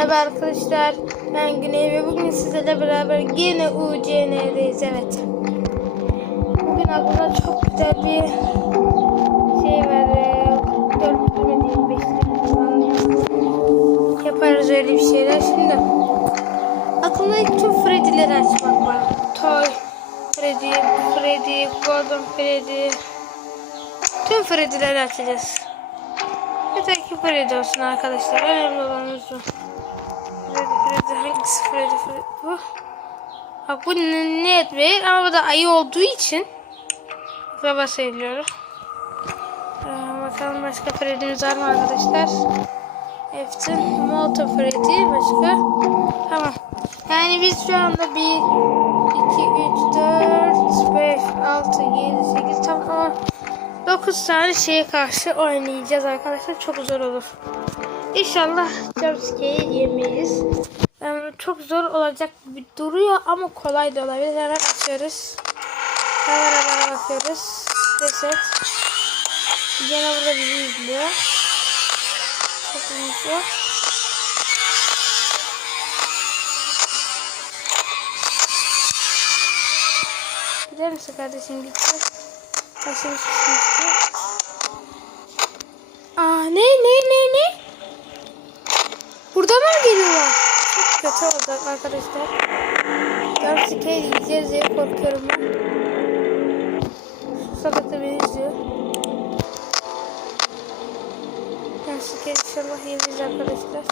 Merhaba arkadaşlar. Ben Güney ve bugün sizlerle beraber yine UCN'deyiz. Evet. Bugün aklımda çok güzel bir şey var. Ee, Dördüncü beşli falan. Yaparız öyle bir şeyler. Şimdi aklımda ilk tüm Freddy'leri açmak var. Toy, Freddy, Freddy, Golden Freddy. Tüm Freddy'leri açacağız. Yeter ki Freddy olsun arkadaşlar. Önemli olanımız bu. Freddy, hangisi Freddy, Freddy? Bu. Bak bu ne, ne etmeyi ama bu da ayı olduğu için baba sayılıyor. Ee, bakalım başka Freddy'miz var mı arkadaşlar? Eftin, Molten Freddy, başka? Tamam. Yani biz şu anda 1, 2, 3, 4, 5, 6, 7, 8, tamam. 9 tane şeye karşı oynayacağız arkadaşlar. Çok zor olur. İnşallah jumpscare yemeyiz. Yani çok zor olacak gibi duruyor ama kolay da olabilir. Hemen açıyoruz. Hemen hemen bakıyoruz. Reset. Gene burada bizi izliyor. Çok iyi. Gider misin kardeşim gitti. Başım şişmişti. Aa ne ne ne ne? Buradan mı geliyorlar? Çok kötü oldu arkadaşlar. Jumpscare yiyeceğiz diye korkuyorum ben. Salata beni izliyor. Jumpscare inşallah yemeyiz arkadaşlar.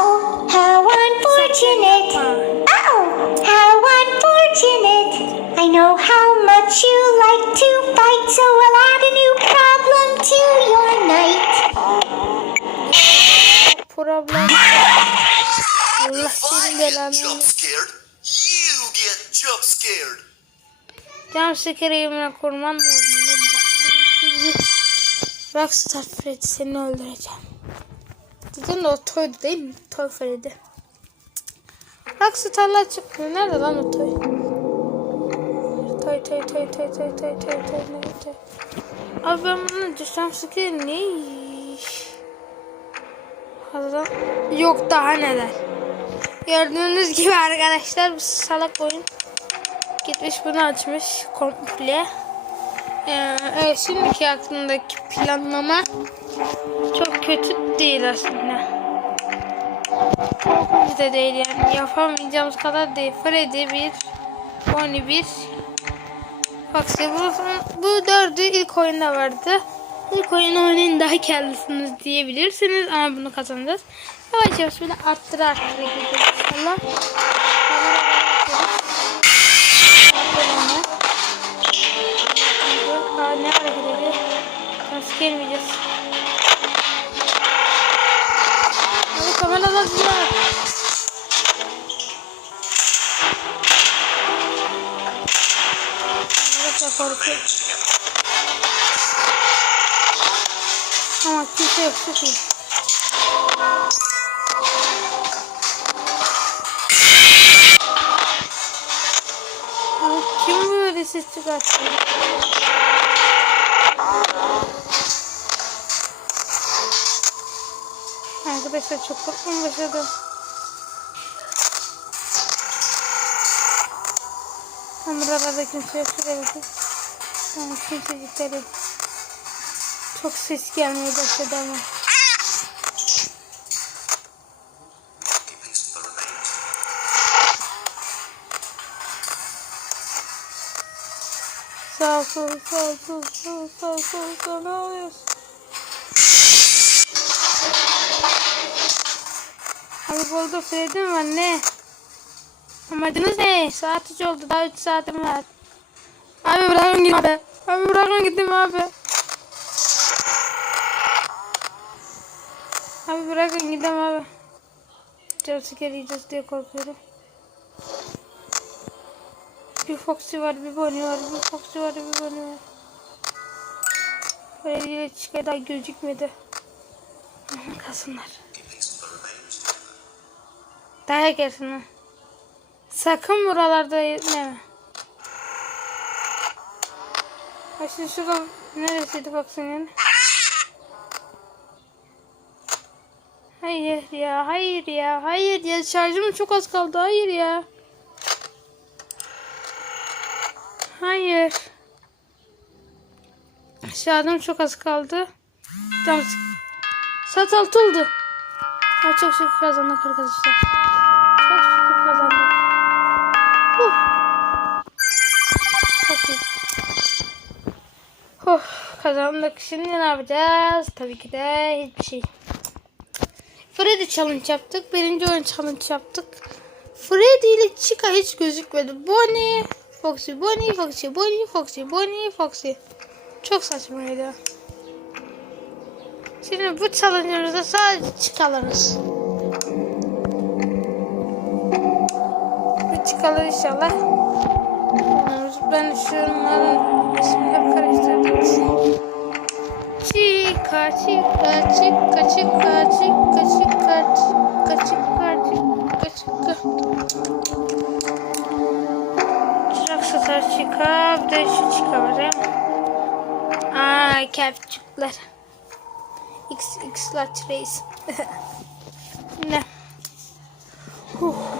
Oh, how unfortunate. Oh, how unfortunate. I know how much you like to fight, so I'll add a new problem yemeğine kurban mı oldun? Ne diyorsun? Rockstar Freddy seni öldüreceğim. Dedim de o toydu değil mi? Toy Freddy. Rockstar'lar çıkmıyor. Nerede lan o toy? Toy toy toy toy toy toy toy toy toy toy. Abi ben bunu Jumpscare ne iş? Hazırlan. Yok daha neler. Gördüğünüz gibi arkadaşlar bu salak oyun gitmiş bunu açmış komple. Ee, evet şimdiki aklımdaki planlama çok kötü değil aslında. Korkunç da değil yani yapamayacağımız kadar değil. Freddy 1, Bonnie 1, Foxy bu, bu dördü ilk oyunda vardı. İlk oyunu oynayın daha karlısınız diyebilirsiniz ama bunu kazanacağız. Yavaş yavaş böyle arttıra arttıra gidiyoruz inşallah. Ne hareket ediyor? Nasıl gelmeyeceğiz? Abi kameralar güzel. Arkadaşlar korkuyorum. Ama kimse yok çok iyi. Artık açtım. Arkadaşlar çok korkmaya başladım. Tam buralarda kimse yok. Tamam kimsecikleri. Çok ses gelmeye başladı ama. Sağ sol sağ sol sağ sağ sol sağ ne oluyorsun? Abi oldu Fred'im var ne? Amacınız ne? Saat 3 oldu daha 3 saatim var. Abi bırakın gidin abi. Abi bırakın gidin abi. Abi bırakın gidem abi. Jumpscare yiyeceğiz diye korkuyorum. Bir Foxy var, bir Bonnie var, bir Foxy var, bir Bonnie var. Böyle çıkıyor daha gözükmedi. Kalsınlar. Daha gelsin ha. Sakın buralarda? Bak şimdi şurada neresiydi baksana yani. Hayır ya, hayır ya, hayır ya. Şarjım çok az kaldı. Hayır ya. Hayır. Şarjım çok az kaldı. Tamam. Saat altı oldu. Ama çok şükür kazandık arkadaşlar. Çok şükür kazandık. Huh. Çok iyi. Huh, kazandık. Şimdi ne yapacağız? Tabii ki de hiçbir şey. Freddy challenge yaptık. Birinci oyun challenge yaptık. Freddy ile Chica hiç gözükmedi. Bonnie, Foxy, Bonnie, Foxy, Bonnie, Foxy, Bonnie, Foxy. Çok saçmaydı. Şimdi bu challenge'ımızda sadece Chica'larız. Bu Chica'lar inşallah. Ben şunların ismini karıştırdım. Chica, chica, chica, chica, chica, chica, chica, chica, chica, Chica, bir de şu chica var ya. X, X large reis. ne? Huh.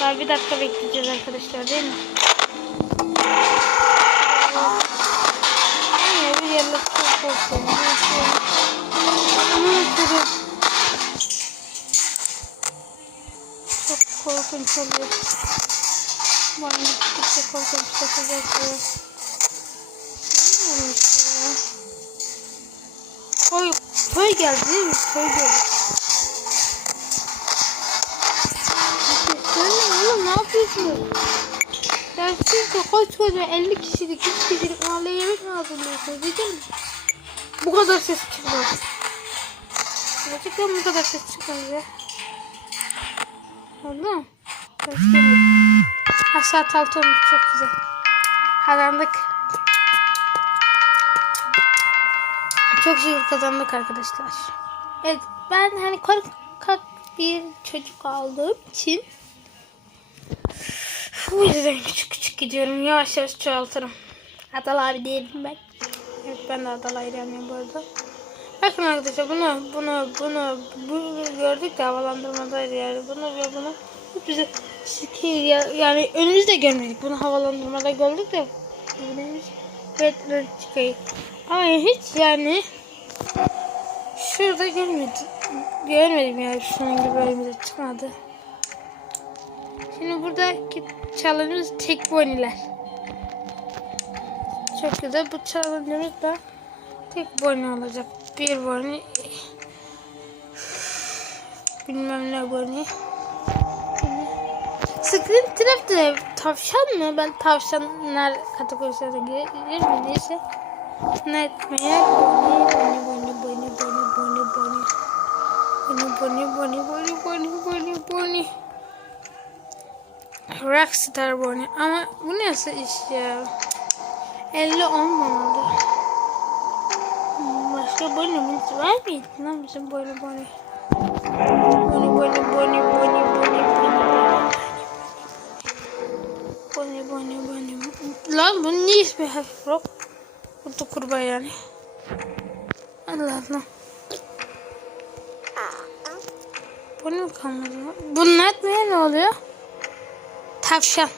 Daha bir dakika bekleyeceğiz arkadaşlar değil mi? Anne bir yerle çok korkuyorum. Aman Allah'ım. Çok korkunç oluyor. Bana gittikçe korkunç yapacak. Bilmiyorum işte ya. Toy, toy geldi değil mi? Toy geldi. Söyle oğlum ne yapıyorsunuz? Ya siz de koskoca 50 kişilik, 100 kişilik mahalleye yemek mi hazırlıyorsunuz? Değil mi? Bu kadar ses çıkmaz. Gerçekten bu kadar ses çıkmaz ya. Ses geliyor. Aşağı olmuş çok güzel. Kazandık. Çok şükür kazandık arkadaşlar. Evet ben hani korkak bir çocuk aldığım için bu yüzden küçük küçük gidiyorum. Yavaş yavaş çoğaltırım. Adal abi değilim ben. Evet ben de Adal hayranıyım bu arada. Bakın arkadaşlar bunu bunu bunu bunu gördük de havalandırmada yani bunu ve bunu bize yani önümüzde görmedik bunu havalandırmada gördük de önümüz red çıkayım ama hiç yani şurada görmedim görmedim yani şunun gibi önümüze çıkmadı şimdi buradaki challenge'ımız tek boniler çok güzel bu challenge'ımız da tek boni olacak bir boni bilmem ne boni Screen Trap de tavşan mı? Ben tavşanlar kategorisine girer mi? Neyse. Ne etmeye? Boni, boni, boni, boni, boni, boni, boni. Boni, boni, boni, boni, boni, boni, boni. Rockstar bu ne? Ama bu nasıl iş ya? 50 olmamalı. Başka bölümümüz var mıydı? Ne bizim böyle böyle? Böyle böyle böyle böyle böyle böyle böyle böyle Lan bunun ne ismi hafif rock? Bu da kurban yani. Allah Allah. Bunu mu kalmadı? Bunun atmaya ne oluyor? Tavşan.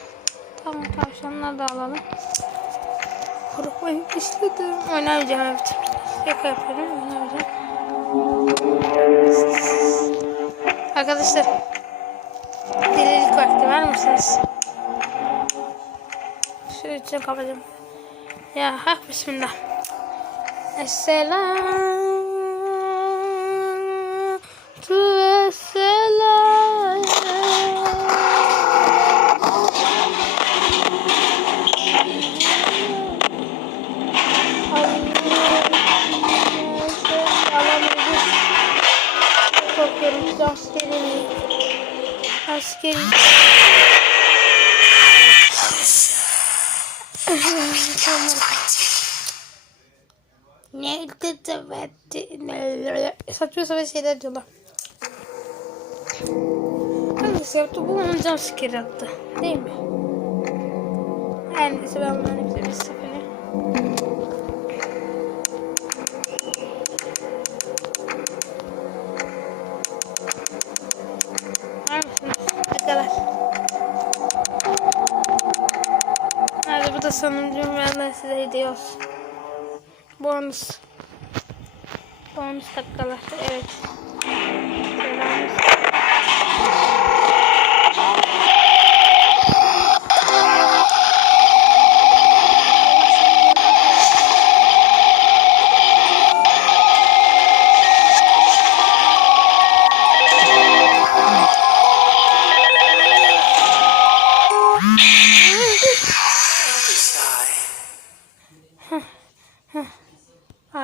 Tamam tavşanlar da alalım. Korkmayı istedim. Oynamayacağım evet. Şaka yapıyorum oynamayacağım. Arkadaşlar. Delilik vakti var mısınız? Şöyle içine kapatacağım. Ya ha bismillah. Esselam. Korkuyorum askeri. Askeri. Ne Saçma sapan şeyler diyorlar. Hangisi yaptı? Bu onun cam skeri attı. Değil mi? Her neyse ben bunların hepsini bir. Sonuncu benden size hediye olsun. Bonus. Bonus dakikalar. Evet. Selamünaleyküm.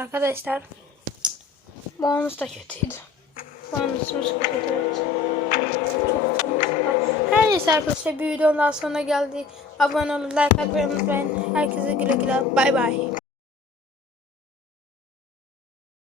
Arkadaşlar bonus da kötüydü. Bonusumuz kötüydü. evet. Her neyse arkadaşlar bir videonun daha sonuna geldi. Abone olun, like atmayı unutmayın. Herkese güle güle. Bay bay.